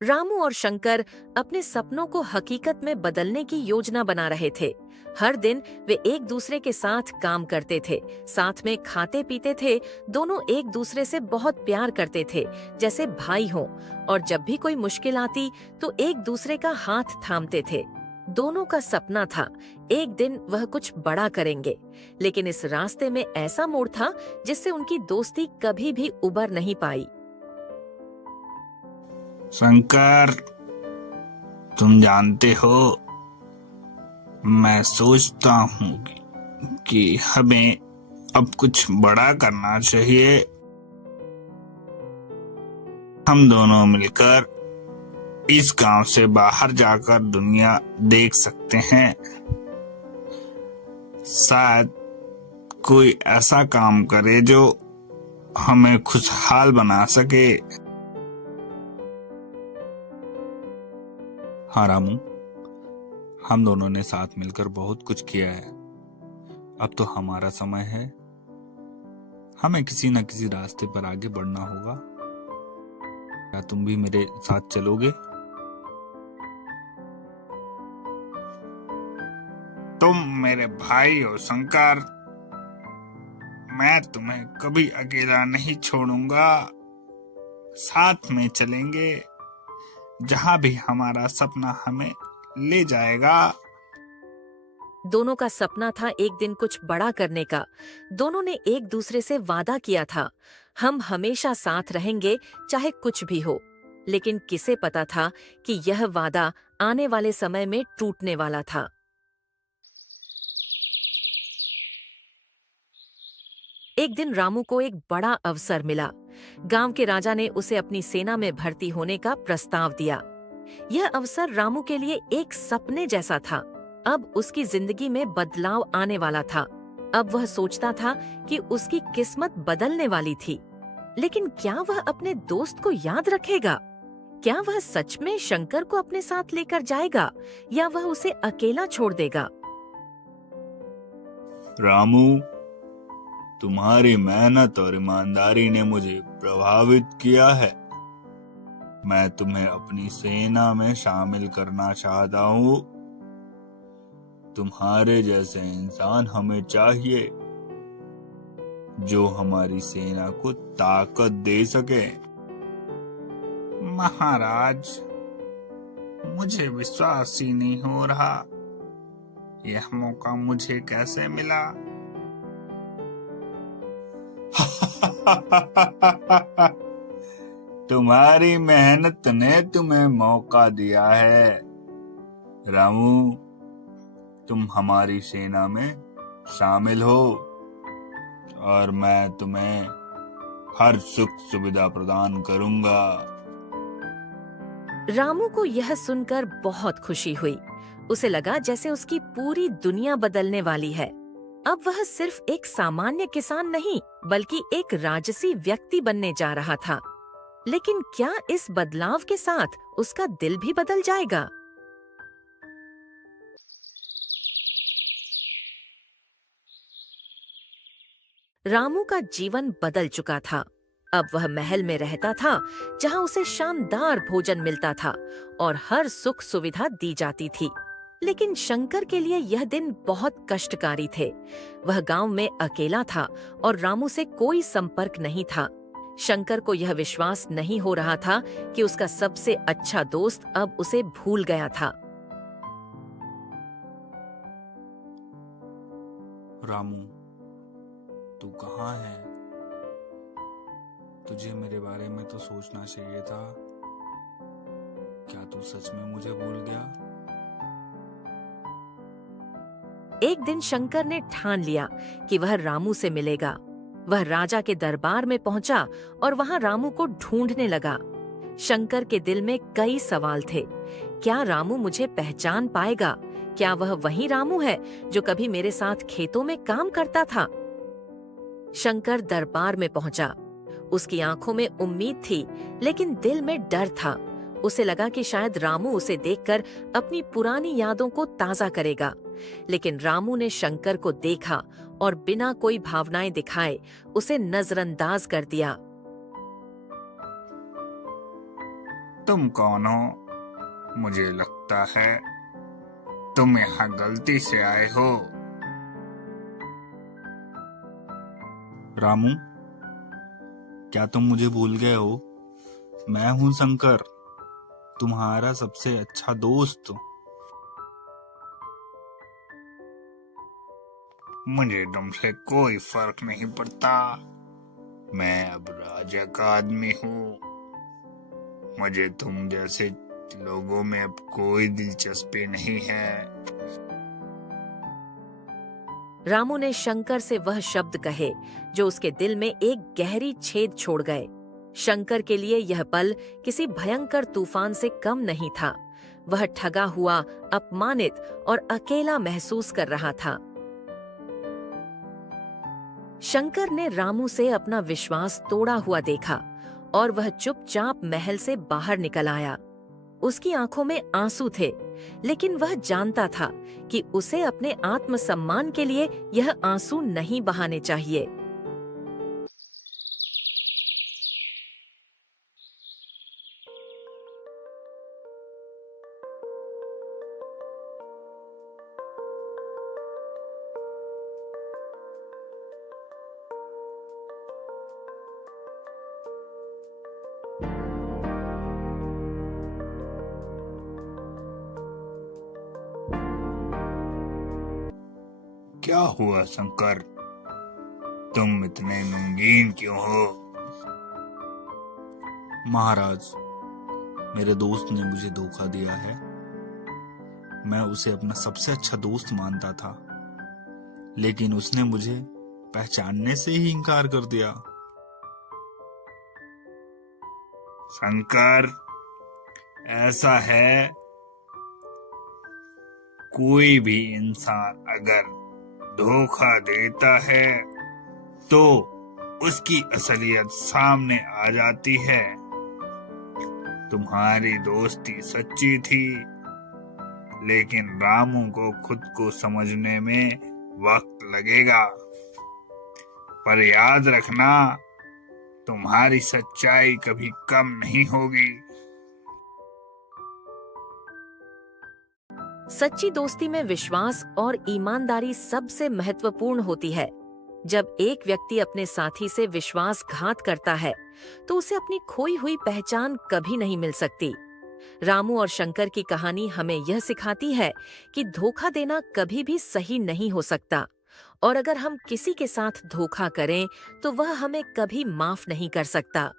रामू और शंकर अपने सपनों को हकीकत में बदलने की योजना बना रहे थे। हर दिन वे एक दूसरे के साथ काम करते थे, साथ में खाते पीते थे। दोनों एक दूसरे से बहुत प्यार करते थे, जैसे भाई हों। और जब भी कोई मुश्किल आती तो एक दूसरे का हाथ थामते थे। दोनों का सपना था एक दिन वह कुछ बड़ा करेंगे, लेकिन इस रास्ते में ऐसा मोड़ था जिससे उनकी दोस्ती कभी भी उबर नहीं पाई। शंकर, तुम जानते हो, मैं सोचता हूँ कि हमें अब कुछ बड़ा करना चाहिए। हम दोनों मिलकर इस गांव से बाहर जाकर दुनिया देख सकते हैं। शायद कोई ऐसा काम करे जो हमें खुशहाल बना सके। हाँ रामू, हम दोनों ने साथ मिलकर बहुत कुछ किया है। अब तो हमारा समय है। हमें किसी न किसी रास्ते पर आगे बढ़ना होगा। क्या तुम भी मेरे साथ चलोगे? तुम मेरे भाई हो शंकर, मैं तुम्हें कभी अकेला नहीं छोड़ूंगा। साथ में चलेंगे जहां भी हमारा सपना हमें ले जाएगा। दोनों का सपना था एक दिन कुछ बड़ा करने का। दोनों ने एक दूसरे से वादा किया था, हम हमेशा साथ रहेंगे चाहे कुछ भी हो। लेकिन किसे पता था कि यह वादा आने वाले समय में टूटने वाला था। एक दिन रामू को एक बड़ा अवसर मिला। गांव के राजा ने उसे अपनी सेना में भर्ती होने का प्रस्ताव दिया। यह अवसर रामू के लिए एक सपने जैसा था। अब उसकी जिंदगी में बदलाव आने वाला था। अब वह सोचता था कि उसकी किस्मत बदलने वाली थी। लेकिन क्या वह अपने दोस्त को याद रखेगा? क्या वह सच में शंकर को अपने साथ लेकर जाएगा या वह उसे अकेला छोड़ देगा? रामू, तुम्हारी मेहनत और ईमानदारी ने मुझे प्रभावित किया है। मैं तुम्हें अपनी सेना में शामिल करना चाहता हूँ। तुम्हारे जैसे इंसान हमें चाहिए जो हमारी सेना को ताकत दे सके। महाराज, मुझे विश्वास ही नहीं हो रहा, यह मौका मुझे कैसे मिला। तुम्हारी मेहनत ने तुम्हें मौका दिया है। रामू, तुम हमारी सेना में शामिल हो और मैं तुम्हें हर सुख सुविधा प्रदान करूंगा। रामू को यह सुनकर बहुत खुशी हुई। उसे लगा जैसे उसकी पूरी दुनिया बदलने वाली है। अब वह सिर्फ एक सामान्य किसान नहीं, बल्कि एक राजसी व्यक्ति बनने जा रहा था। लेकिन क्या इस बदलाव के साथ उसका दिल भी बदल जाएगा? रामू का जीवन बदल चुका था। अब वह महल में रहता था, जहां उसे शानदार भोजन मिलता था और हर सुख सुविधा दी जाती थी। लेकिन शंकर के लिए यह दिन बहुत कष्टकारी थे। वह गांव में अकेला था और रामू से कोई संपर्क नहीं था। शंकर को यह विश्वास नहीं हो रहा था कि उसका सबसे अच्छा दोस्त अब उसे भूल गया था। रामू, तू कहाँ है? तुझे मेरे बारे में तो सोचना चाहिए था। क्या तू सच में मुझे भूल गया? एक दिन शंकर ने ठान लिया कि वह रामू से मिलेगा। वह राजा के दरबार में पहुंचा और वहां रामू को ढूंढने लगा। शंकर के दिल में कई सवाल थे। क्या रामू मुझे पहचान पाएगा? क्या वह वही रामू है जो कभी मेरे साथ खेतों में काम करता था? शंकर दरबार में पहुंचा। उसकी आंखों में उम्मीद थी, लेकिन दिल में डर था। उसे लगा कि शायद रामू उसे देखकर अपनी पुरानी यादों को ताजा करेगा। लेकिन रामू ने शंकर को देखा और बिना कोई भावनाएं दिखाए उसे नजरअंदाज कर दिया। तुम कौन हो? मुझे लगता है तुम यहाँ गलती से आए हो। रामू, क्या तुम मुझे भूल गए हो? मैं हूँ शंकर, तुम्हारा सबसे अच्छा दोस्त। मुझे तुमसे कोई फर्क नहीं पड़ता। मैं अब राजा का आदमी हूँ। मुझे तुम जैसे लोगों में अब कोई दिलचस्पी नहीं है। रामू ने शंकर से वह शब्द कहे जो उसके दिल में एक गहरी छेद छोड़ गए। शंकर के लिए यह पल किसी भयंकर तूफान से कम नहीं था। वह ठगा हुआ, अपमानित और अकेला महसूस कर रहा था। शंकर ने रामू से अपना विश्वास तोड़ा हुआ देखा और वह चुपचाप महल से बाहर निकल आया। उसकी आंखों में आंसू थे, लेकिन वह जानता था कि उसे अपने आत्मसम्मान के लिए यह आंसू नहीं बहाने चाहिए। क्या हुआ शंकर? तुम इतने नमगीन क्यों हो? महाराज, मेरे दोस्त ने मुझे धोखा दिया है। मैं उसे अपना सबसे अच्छा दोस्त मानता था, लेकिन उसने मुझे पहचानने से ही इनकार कर दिया। शंकर, ऐसा है, कोई भी इंसान अगर धोखा देता है तो उसकी असलियत सामने आ जाती है। तुम्हारी दोस्ती सच्ची थी, लेकिन रामू को खुद को समझने में वक्त लगेगा। पर याद रखना, तुम्हारी सच्चाई कभी कम नहीं होगी। सच्ची दोस्ती में विश्वास और ईमानदारी सबसे महत्वपूर्ण होती है। जब एक व्यक्ति अपने साथी से विश्वासघात करता है, तो उसे अपनी खोई हुई पहचान कभी नहीं मिल सकती। रामू और शंकर की कहानी हमें यह सिखाती है कि धोखा देना कभी भी सही नहीं हो सकता, और अगर हम किसी के साथ धोखा करें, तो वह हमें कभी माफ नहीं कर सकता।